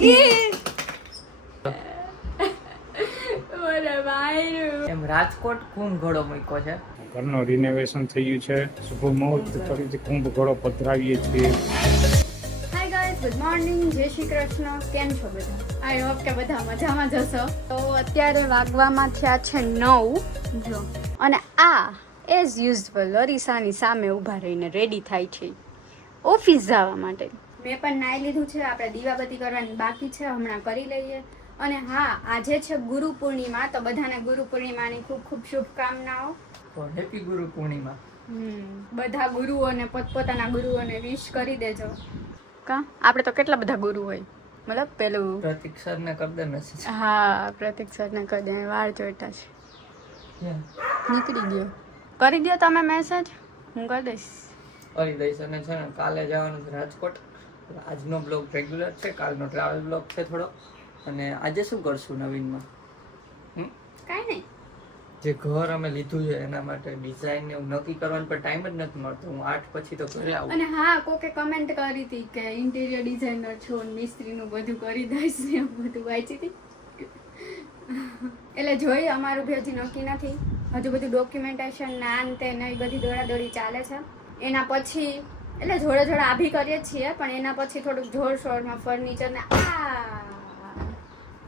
એમ રાજકોટ કુંભ ઘોડો મૂક્યો છે. ઘરનો રિનોવેશન થયું છે. શુભ મુહૂર્ત ફરીથી કુંભ ઘોડો પધરાવીએ છીએ. હાય ગાઈઝ, ગુડ મોર્નિંગ, જય શ્રી કૃષ્ણ. કેમ છો બધા? આઈ હોપ કે બધા મજામાં જ હશો. તો અત્યારે વાગવામાં થયા છે 9 જો, અને આ એઝ યુઝ્યુઅલ અરીસાની સામે ઊભા રહીને રેડી થાય છે ઓફિસ જવા માટે. મેં પણ નાઈ લીધું છે. આપણે દીવાબત્તી કરવાની બાકી છે, હમણાં કરી લઈએ. અને હા, આજે છે ગુરુ પૂર્ણિમા, તો બધાને ગુરુ પૂર્ણિમાની ખૂબ ખૂબ શુભકામનાઓ. તો હેપી ગુરુ પૂર્ણિમા. બધા ગુરુઓને પોતપોતાના ગુરુઓને વિશ કરી દેજો. કા આપણે તો કેટલા બધા ગુરુ હોય, મતલબ પેલું પ્રતીક સરને કરી દે મેસેજ. હા, પ્રતીક સરને કરી દે. વાર જોઈતા છે, નીકળી ગયો. કરી દો તમે મેસેજ, હું કરી દઈશ. કરી દઈશ. અને છે ને કાલે જવાનું છે રાજકોટ. આજનો બ્લોગ રેગ્યુલર છે, કાલનો ટ્રાવેલ બ્લોગ છે થોડો. અને આજે શું કરશું નવીનમાં? કાંઈ નહીં, જે ઘર અમે લીધું છે એના માટે ડિઝાઇન ને એવું નક્કી કરવાનો પણ ટાઈમ જ નથી મળતો. હું 8 પછી તો ઘરે આવું. અને હા, કોકે કમેન્ટ કરી હતી કે ઇન્ટિરિયર ડિઝાઇનર છો, મિસ્ત્રીનું બધું કરી દઈશ ને એવું બધું વાંચી હતી. એટલે જોઈએ, અમારું બી હજી નક્કી નથી. હજુ બધું ડોક્યુમેન્ટેશન ને આ તે ને એ બધી દોડાદોડી ચાલે છે. એના પછી એટલે જોડે જોડે આભી કરીએ છીએ, પણ એના પછી થોડુંક જોરશોરમાં ફર્નિચર ને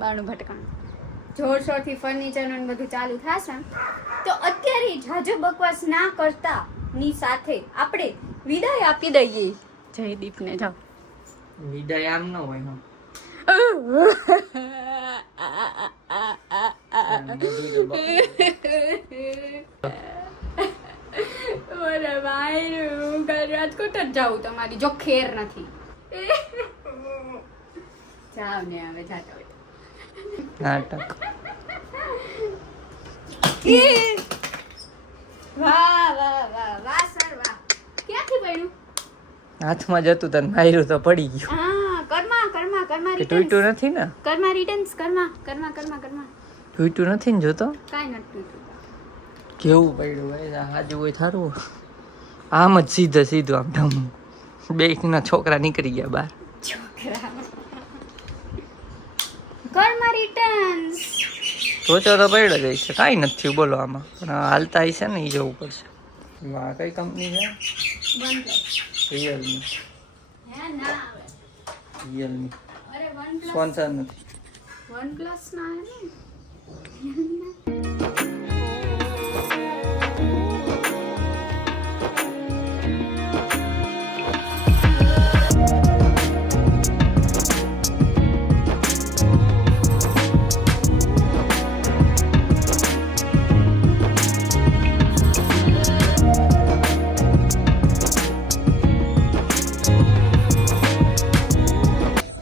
બારણું ભટકાણું જોરશોરથી ફર્નિચર ને બધું ચાલુ થશે. તો અત્યારે જાજો બકવાસ ના કરતા ની સાથે આપણે વિદાય આપી દઈએ જયદીપને. જાઓ, વિદાય આમ ન હોય. ઓરે ભાઈ, હું રાજકોટ જ જાઉં તમારી જો ખેર નથી. જાવ ને, હવે જાતા હોય નાટક. વાહ વાહ વાહ વાહ સર વાહ. ક્યાંથી પડ્યું? હાથમાં જતું તને માર્યું તો પડી ગયું. હા, કર્મા કર્મા કર્મા કે તૂટ્યું રિટર્ન્સ. નથી ને? કર્મા રિટર્ન્સ. કર્મા કર્મા કર્મા કર્મા. તૂટ્યું નથી ને? જોતો કાઈ નથી તૂટ્યું. કેવું પડ્યું હોય. હાજુ હોય થારું. આમ જ સીધે સીધું આમ ઢમ. બે ના છોકરા નીકળી ગયા બહાર. છોકરા કર્મા રિટર્ન્સ. સોચો તો પડ્યો જ છે. કાંઈ નથી થયું બોલો આમાં. પણ હાલતા હશે ને એ જોવું પડશે. વાહ, કઈ કંપની છે? રિયલમી. હે ના આવે. રિયલમી અરે OnePlus. સ્પોન્સર નથી. OnePlus ના આવે ને.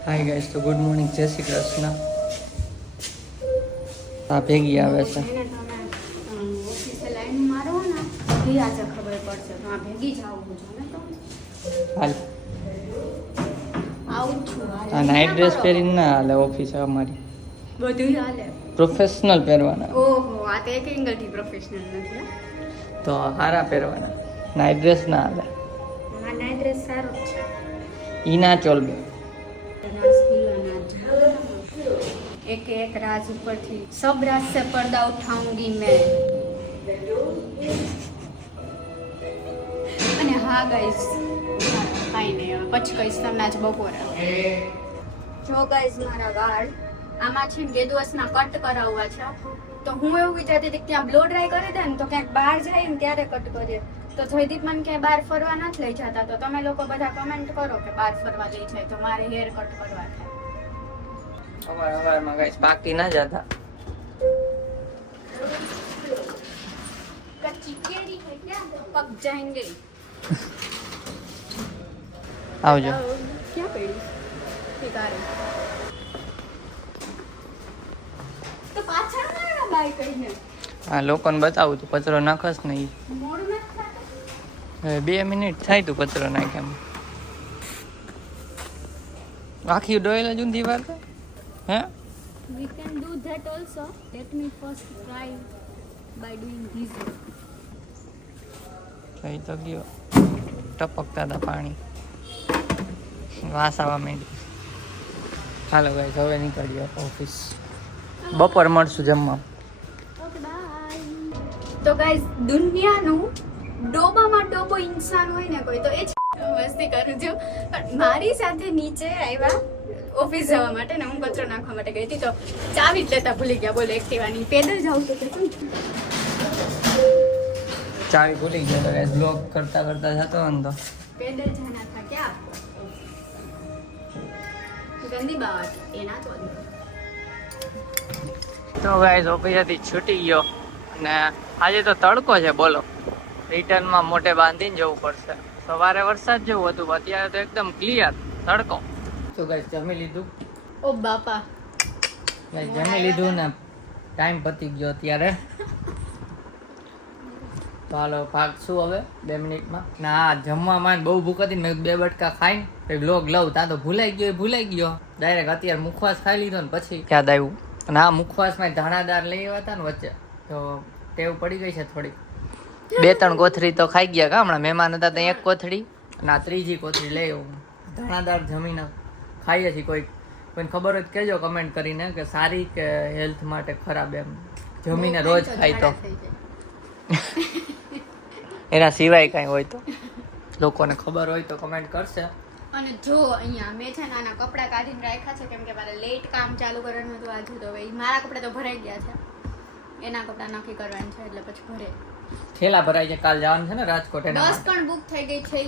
હાય ગાઈસ, તો ગુડ મોર્નિંગ, જય શ્રી કૃષ્ણ. આ ભેગી આવે છે. એને તમે ઓફિસે લાઈન મારો ને, એ આજે ખબર પડશે. તો આ ભેગી જ આવું છું ને. તો હાલ આવું જ છું. આ નાઇટ ડ્રેસ પહેરીને ના હાલે ઓફિસે અમારી. બધું હાલે. પ્રોફેશનલ પહેરવાના. ઓહો, આ તો એક એંગલથી પ્રોફેશનલ નથી. તો હારા પહેરવાના. નાઇટ ડ્રેસ ના હાલે. આ નાઇટ ડ્રેસ સારો જ છે. ઈ ના ચોલબે. एक एक राज ऊपर थी, सब राज से पर्दा उठाऊंगी मैं. અને હા ગાઈસ, કાંઈ નહીં, હવે પછી કહીશ તમને આજ બપોરે. જો ગાઈસ, મારા વાળ આમાં છે ગેદવસના કટ કરાવવા છે. તો હું એવું વિચારતી હતી કે ત્યાં બ્લો ડ્રાય કરી દે ને, તો ક્યાંક બહાર જાય ને ત્યારે કટ કરીએ. તો જયદીપ મને ક્યાંય બહાર ફરવા નથી લઈ જતા. તો તમે લોકો બધા કમેન્ટ કરો કે બહાર ફરવા લઈ જાય તો મારે હેર કટ કરવા થાય. સવારમાં ગાઈસ બાકી ના જતા. कच्ची केरी है क्या? पक जाएंगे. આવજો. क्या पड़ी? ઠીકારે. તો પાછળ મારવા બાય કહીને. આ લોકોને બતાવું તું કચરો નાખસ ને ઈ. મોડું નથી થતું. હવે 2 મિનિટ થાય તું કચરો નાખ્યા. આખી ડોયલ જ ઊંધી વાર હે? We can do that also. Let me first try by doing this. થઈ તો ગયો. ટપકતા હતા પાણી. વાસ આવવા માંડી. હાલો ગાઈસ હવે નીકળીએ ઓફિસ. બપોર મળશું જમવા. Okay bye. તો ગાઈસ દુનિયાનું ડોબામાં ડોબો ઇન્સાન હોય ને કોઈ તો એ મસ્તી કરું છું, પણ મારી સાથે નીચે આવ્યા ઓફિસ જવા માટે ને હું કચરો નાખવા માટે ગઈ હતી તો ચાવી જ લેતા ભૂલી ગયા. બોલો એક્ટિવાની પેદલ જાઉં તો કે શું ચાવી ભૂલી ગયો તો ગાઈસ બ્લોગ કરતા કરતા જતો ને તો પેદલ જાના થા ક્યા ગંદી બાત એના તો ગાઈસ ઓફિસથી છૂટી ગયો અને આજે તો તડકો છે બોલો. રિટર્નમાં મોટે બાંધીને જવું પડશે. સવારે વરસાદ જેવું હતું, અત્યારે તો એકદમ ક્લિયર તડકો. તો ગાઈસ જમી લીધું. ઓ બાપા ગાઈસ જમી લીધું ને ટાઈમ પતી ગયો અત્યારે. તો હાલો ભાગશું હવે 2 મિનિટમાં. ના જમવામાં બહુ ભૂખ હતી, મેં 2 બટકા ખાઈને પછી બ્લોગ લઉં ત્યાં તો ભૂલાઈ ગયો ડાયરેક્ટ. અત્યારે મુખવાસ ખાઈ લીધો ને પછી યાદ આવ્યું. અને આ મુખવાસમાં ધાણાદાર લઈ આવ્યા હતા ને વચ્ચે તો ટેવ પડી ગઈ છે થોડી. 2-3 કોથળી તો ખાઈ ગયા કા. હમણાં મહેમાન હતા તો 1 કોથળી અને આ 3જી કોથળી લઈ આવું. ધાણાદાર જમીને ખાઈએ છીએ. કોઈને ખબર હોય તો કહેજો કમેન્ટ કરીને કે સારી કે હેલ્થ માટે ખરાબ. એમ જમીને રોજ ખાય તો એના સિવાય કાંઈ હોય તો લોકોને ખબર હોય તો કમેન્ટ કરશે. અને જો અહીંયા મેં છે ને આના કપડાં કાઢીને રાખ્યા છે કેમ કે મારે લેટ કામ ચાલુ કરવાનું હતું આજે. તો ભાઈ મારા કપડાં તો ભરાઈ ગયા છે, એના કપડાં નક્કી કરવાનું છે એટલે પછી ભરે. થેલા ભરાઈ છે. કાલ જવાનું છે ને રાજકોટ. એના બસ પણ બુક થઈ ગઈ છે.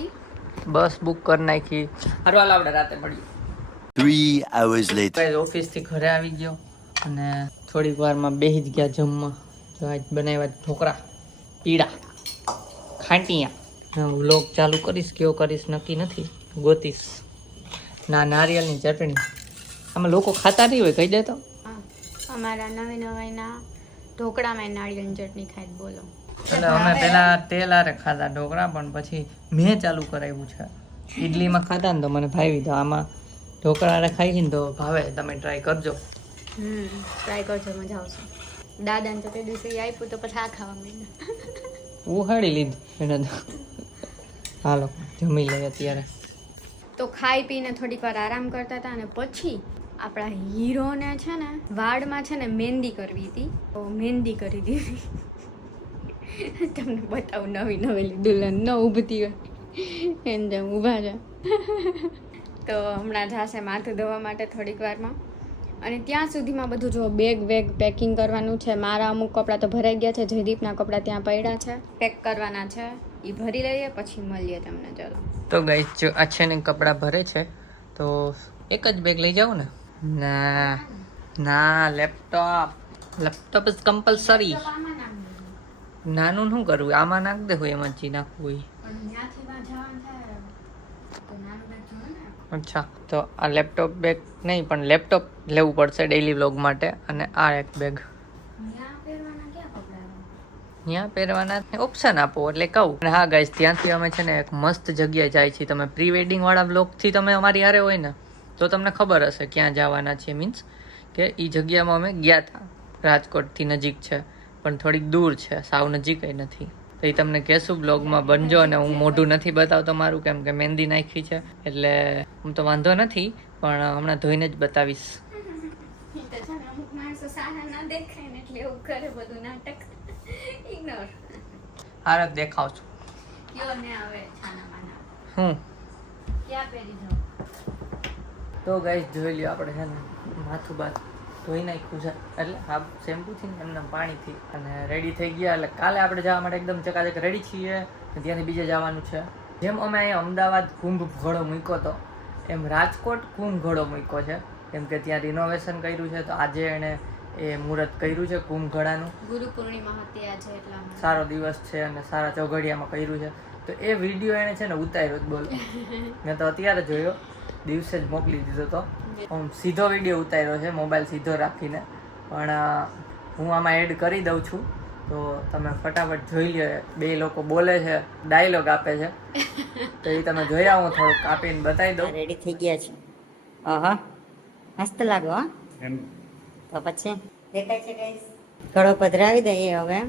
બસ બુક કરી નાખી. હારું હાલ આપણે રાતે મળીએ. 3 hours later. ઓફિસ થી ઘરે આવી ગયો અને થોડીક વારમાં બેસી જ ગયા જમવા. તો આજ બનાવ્યા ઢોકળા પીળા ખાંટિયા. વ્લોગ ચાલુ કરીશ, કયો કરીશ નક્કી નથી, ગોતીશ. ના નારિયેળની ચટણી. આમાં લોકો ખાતા નહીં હોય કહી દે તો. અમારા નવીના ઢોકળામાં નાળિયેરની ચટણી ખાઈ બોલો. એટલે અમે પેલા તેલ આરે ખાતા ઢોકળા, પણ પછી મેં ચાલુ કરાવ્યું છે. ઇડલીમાં ખાતા ને તો મને ભાવી, તો આમાં ઢોકળા આરે ખાઈ ને તો ભાવે. તમે ટ્રાય કરજો. ટ્રાય કરજો, મજા આવશે. દાદાને તો તે દિવસે આપ્યું તો પછી આ ખાવા માંડ્યા. ઉહાડી લીધું એને. હાલો જમી લઈએ અત્યારે. તો ખાઈ પીને થોડીક વાર આરામ કરતા હતા અને પછી આપણા હીરોને છે ને વાળમાં છે ને મહેંદી કરવી હતી તો મહેંદી કરી દીધી. તમને બતાવું નવેલી દુલ્હન ન ઊભતી હોય એને જેમ ઊભા છે. તો હમણાં જશે માથું ધોવા માટે થોડીક વારમાં. અને ત્યાં સુધીમાં બધું જો બેગ પેકિંગ કરવાનું છે. મારા અમુક કપડાં તો ભરાઈ ગયા છે, જયદીપના કપડાં ત્યાં પડ્યા છે, પેક કરવાના છે. એ ભરી લઈએ પછી મળીએ તમને. ચલો તો ગાઈસ જો આ છે ને કપડાં ભરે છે તો એક જ બેગ લઈ જાઉં ને. ના લેપટોપ ઇઝ કમ્પલસરી. નાનું શું કરવું, આમાં નાખ દે હોય એમાં જી નાખવું હોય. અચ્છા તો આ લેપટોપ બેગ નહીં પણ લેપટોપ લેવું પડશે ડેઈલી વ્લોગ માટે. અને આ એક બેગ ત્યાં પહેરવાના ઓપ્શન આપો એટલે કહું. અને હા ગાઈસ ત્યાંથી અમે છે ને એક મસ્ત જગ્યાએ જાય છીએ. તમે પ્રી વેડિંગ વાળા બ્લોગથી તમે અમારી હારે હોય ને તો તમને ખબર હશે ક્યાં જવાના છીએ. મીન્સ કે એ જગ્યામાં અમે ગયા હતા. રાજકોટથી નજીક છે પણ થોડીક દૂર છે, સાવ નજીક નથી. તો એ તમને કહેશું બ્લોગમાં બનજો. અને હું મોઢું નથી બતાવતો મારું કેમ કે મહેંદી નાખી છે એટલે હું તો વાંધો નથી, પણ હમણાં ધોઈને જ બતાવીશ. અમુક માણસો સારા ના દેખાય ને એટલે એવું કરે બધું નાટક. ઇગ્નોર. હારે દેખાવ છું કયો ને આવે છાના માના હું ક્યાં પહેરી જાવ. તો ગાઈસ જોઈ લ્યો આપણે છે ને માથું બાથ ધોઈ નાખ્યું છે એટલે આ શેમ્પૂથી ને એમને પાણીથી અને રેડી થઈ ગયા. એટલે કાલે આપણે જવા માટે એકદમ ચકાચક રેડી છીએ. ત્યાંથી બીજે જવાનું છે. જેમ અમે અહીંયા અમદાવાદ કુંભ ઘોડો મૂક્યો હતો એમ રાજકોટ કુંભ ઘોડો મૂક્યો છે કેમ કે ત્યાં રિનોવેશન કર્યું છે. તો આજે એણે એ મુહૂર્ત કર્યું છે કુંભ ઘોડાનું. ગુરુ પૂર્ણિમા હતી આજે એટલા સારો દિવસ છે અને સારા ચોઘડિયામાં કર્યું છે. તો એ વિડીયો એણે છે ને ઉતાર્યો જ બોલો. મેં તો અત્યારે જોયો, દિવસે જ મોકલી દીધો તો. હું સીધો વિડીયો ઉતાર્યો છે મોબાઈલ સીધો રાખીને, પણ હું આમાં એડ કરી દઉં છું તો તમે ફટાફટ જોઈ લો. 2 લોકો બોલે છે, ડાયલોગ આપે છે તો એ તમે જોયા. હું થોડુંક કાપીને બતાવી દઉં. રેડી થઈ ગયા છે. આહા મસ્ત લાગો. હા એમ તો પછી દેખાય છે ગાઈસ. ઘડો પધરાવી દઈએ હવે.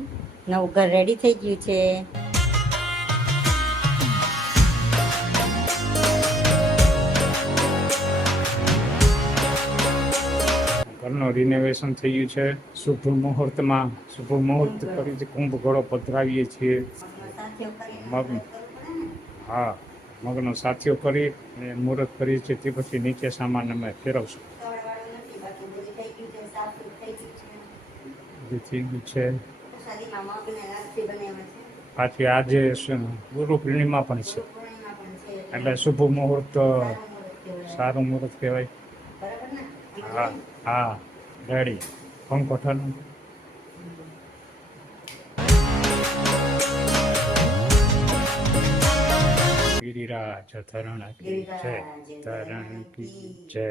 નવું ઘર રેડી થઈ ગયું છે. ઘરનું રિનોવેશન થયું છે. શુભ મુહૂર્તમાં શુભ મુહૂર્ત કરી કુંભ ઘડો પધરાવીએ છીએ. સાથીઓ કરીને મગ હા મગનો સાથીઓ કરી અને મુહૂર્ત કરીએ છીએ. તે પછી નીચે સામાન અમે ફેરવશું. વાળું નથી, બાકી બધું થઈ ગયું છે, સાફ થઈ ગયું છે. બધું થઈ ગયું છે. પ્રસાદીમાં મગને લાપસી બનાવ્યા છે. પાછી આજે ગુરુ પૂર્ણિમા પણ છે, પૂર્ણિમા પણ છે. એટલે શુભ મુહૂર્ત સારું મુહૂર્ત કહેવાય. બરાબર ને? હા હા રેડી પંખો ઠાનું ગિરિરાજ ધરણ કી જય, ધરણ કી જય.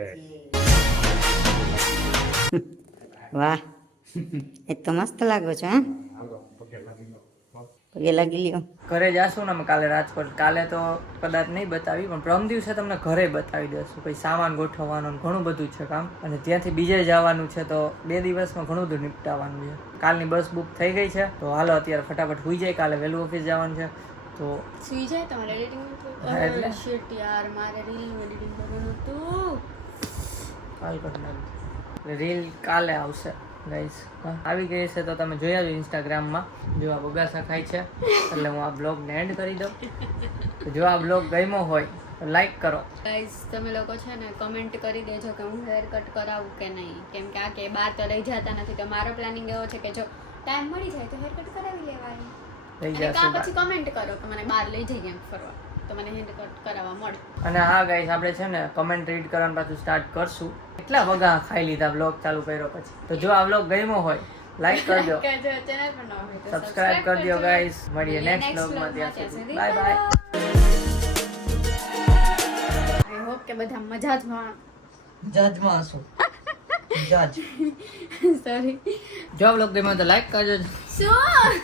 વાહ, એ તો મસ્ત લાગો છો. હા, હાલો પગે લાગી લો. પગે લાગી લ્યો. ઘરે જાશું ને અમે કાલે રાજકોટ. કાલે તો કદાચ નહીં બતાવી, પણ પ્રથમ દિવસે તમને ઘરે બતાવી દઈશું. કોઈ સામાન ગોઠવવાનો ને ઘણું બધું છે કામ, અને ત્યાંથી બીજે જવાનું છે, તો 2 દિવસમાં ઘણું બધું નિપટાવવાનું છે. કાલની બસ બુક થઈ ગઈ છે, તો હાલો અત્યારે ફટાફટ સુઈ જાય. કાલે વહેલું ઓફિસ જવાનું છે, તો સુઈ જાય તમારે એડિટિંગ હા, એટલે? શિટ યાર, મારે રીલ એડિટિંગ કરવાનું હતું. કાલ કરી નાખજો. રીલ કાલે આવશે ગાઈસ. આવી ગઈ છે તો તમે જોઈ આવજો ઇન્સ્ટાગ્રામમાં. જો આ બગાસા ખાય છે એટલે હું આ બ્લોગને એન્ડ કરી દઉં. તો જો આ બ્લોગ ગમ્યો હોય તો લાઈક કરો. ગાઈઝ તમે લોકો છે ને કમેન્ટ કરી દેજો કે હું હેર કટ કરાવું કે નહીં, કેમ કે આ કે બહાર તો લઈ જતા નથી. તો મારો પ્લાનિંગ એવો છે કે જો ટાઈમ મળી જાય તો હેર કટ કરાવી લેવાય. લઈ અને કાં જશે પછી કમેન્ટ કરો કે મને બહાર લઈ જઈ ક્યાંક ફરવા, તો મને હેર કટ કરાવવા મળે. અને હા ગાઈસ, આપણે છે ને કમેન્ટ રીડ કરવાનું પાછું સ્ટાર્ટ કરશું. કેટલા વગા ખાઈ લીધા બ્લોગ ચાલુ કર્યો પછી. તો જો આ બ્લોગ ગમ્યો હોય લાઈક કરજો, કરજો, ચેનલ પર ન હોય તો સબસ્ક્રાઇબ કરજો ગાઈસ. મળીએ નેક્સ્ટ બ્લોગમાં. ત્યાં સુધી બાય બાય. આઈ હોપ કે બધા મજા જ જજમાં હશો. જજ. સોરી જો બ્લોગ ગમ્યો તો લાઈક કરજો. શું